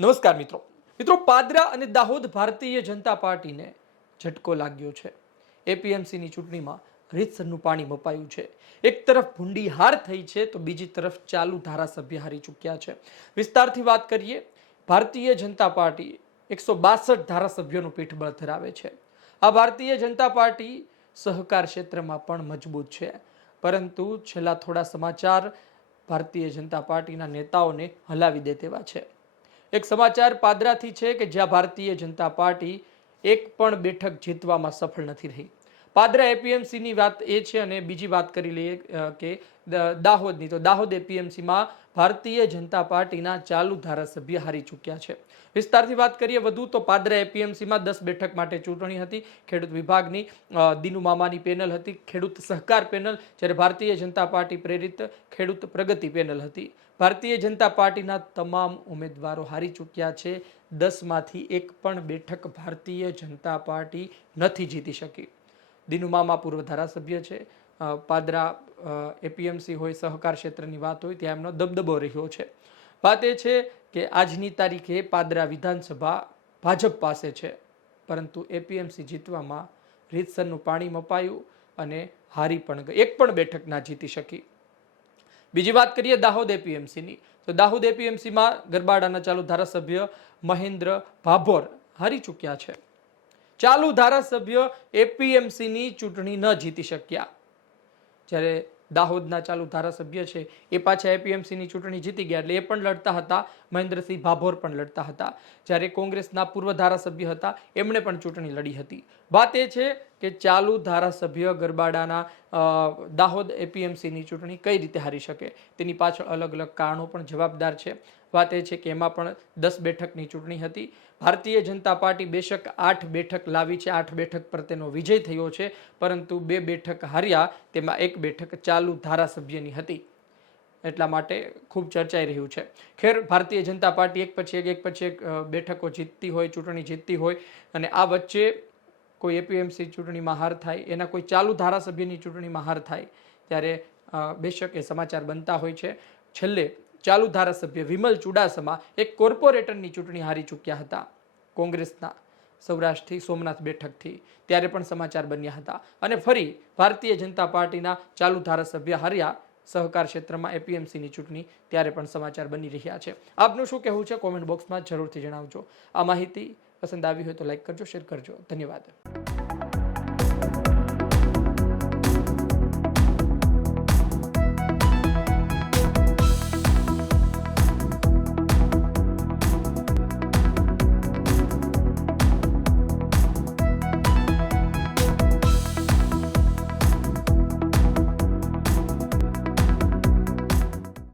નમસ્કાર મિત્રો. મિત્રો, પાદરા અને દાહોદ ભારતીય જનતા પાર્ટીને ઝટકો લાગ્યો છે. એપીએમસીની ચૂંટણીમાં રીતસરનું પાણી મપાયું છે. એક તરફ ભૂંડી હાર થઈ છે તો બીજી તરફ ચાલુ ધારાસભ્ય હારી ચૂક્યા છે. વિસ્તારથી વાત કરીએ, ભારતીય જનતા પાર્ટી એકસો બાસઠ ધારાસભ્યોનું પીઠબળ ધરાવે છે. આ ભારતીય જનતા પાર્ટી સહકાર ક્ષેત્રમાં પણ મજબૂત છે. પરંતુ છેલ્લા થોડા સમાચાર ભારતીય જનતા પાર્ટીના નેતાઓને હલાવી દે તેવા છે. એક સમાચાર પાદરાથી છે કે જ્યાં ભારતીય જનતા પાર્ટી એક પણ બેઠક જીતવામાં સફળ નથી રહી. પાદરા એપીએમસીની વાત એ છે અને બીજી વાત કરી લઈએ કે દાહોદની. તો દાહોદ એપીએમસીમાં ભારતીય જનતા પાર્ટીના ચાલુ ધારાસભ્ય હારી ચૂક્યા છે. વિસ્તારથી વાત કરીએ વધુ, તો પાદરા એપીએમસીમાં દસ બેઠક માટે ચૂંટણી હતી. ખેડૂત વિભાગની દિનુ મામાની પેનલ હતી. ખેડૂત સહકાર પેનલ, જ્યારે ભારતીય જનતા પાર્ટી પ્રેરિત ખેડૂત પ્રગતિ પેનલ હતી. ભારતીય જનતા પાર્ટીના તમામ ઉમેદવારો હારી ચૂક્યા છે. દસમાંથી એક પણ બેઠક ભારતીય જનતા પાર્ટી નથી જીતી શકી. દીનુ મામા પૂર્વ ધારાસભ્ય છે. પાદરા એપીએમસી હોય, સહકાર ક્ષેત્રની વાત હોય, ત્યાં એમનો દબદબો રહ્યો છે. વાત એ છે કે આજની તારીખે પાદરા વિધાનસભા ભાજપ પાસે છે. પરંતુ એપીએમસી જીતવામાં રીતસરનું પાણી મપાયું અને હારી પણ એક પણ બેઠક ના જીતી શકી. બીજી વાત કરીએ દાહોદ એપીએમસીની. તો દાહોદ એપીએમસીમાં ગરબાડાના ચાલુ ધારાસભ્ય મહેન્દ્ર ભાભોર હારી ચૂક્યા છે. ચાલુ ધારાસભ્ય એપીએમસીની ચૂંટણી ન જીતી શક્યા. જ્યારે દાહોદના ચાલુ ધારાસભ્ય છે, એ પાછા એપીએમસીની ચૂંટણી જીતી ગયા એટલે એ પણ લડતા હતા, મહેન્દ્રસિંહ ભાભોર પણ લડતા હતા. જ્યારે કોંગ્રેસના પૂર્વ ધારાસભ્ય હતા, એમણે પણ ચૂંટણી લડી હતી. વાત એ છે કે ચાલુ ધારાસભ્ય ગરબાડાના દાહોદ એપીએમસીની ચૂંટણી કઈ રીતે હારી શકે? તેની પાછળ અલગ અલગ કારણો પણ જવાબદાર છે. વાત એ છે કે એમાં પણ દસ બેઠકની ચૂંટણી હતી. ભારતીય જનતા પાર્ટી બેશક આઠ બેઠક લાવી છે. આઠ બેઠક પર તેનો વિજય થયો છે. પરંતુ બે બેઠક હાર્યા, તેમાં એક બેઠક ચાલુ ધારાસભ્યની હતી. એટલા માટે ખૂબ ચર્ચાઈ રહ્યું છે. ખેર, ભારતીય જનતા પાર્ટી એક પછી એક એક પછી એક બેઠકો જીતતી હોય, ચૂંટણી જીતતી હોય અને આ વચ્ચે કોઈ એપીએમસી ચૂંટણીમાં હાર થાય, એના કોઈ ચાલુ ધારાસભ્યની ચૂંટણીમાં હાર થાય, ત્યારે બેશક એ સમાચાર બનતા હોય છે. છેલ્લે, ચાલુ ધારાસભ્ય વિમલ ચુડાસમા એક કોર્પોરેટરની ચૂંટણી હારી ચૂક્યા હતા, કોંગ્રેસના, સૌરાષ્ટ્રથી સોમનાથ બેઠકથી, ત્યારે પણ સમાચાર બન્યા હતા. અને ફરી, ભારતીય જનતા પાર્ટીના ચાલુ ધારાસભ્ય હાર્યા, સહકાર ક્ષેત્રમાં એપીએમસીની ચૂંટણી, ત્યારે પણ સમાચાર બની રહ્યા છે. આપનું શું કહેવું છે? કોમેન્ટ બોક્સમાં જરૂરથી જણાવજો. આ માહિતી પસંદ આવી હોય તો લાઈક કરજો શેર કરજો. ધન્યવાદ.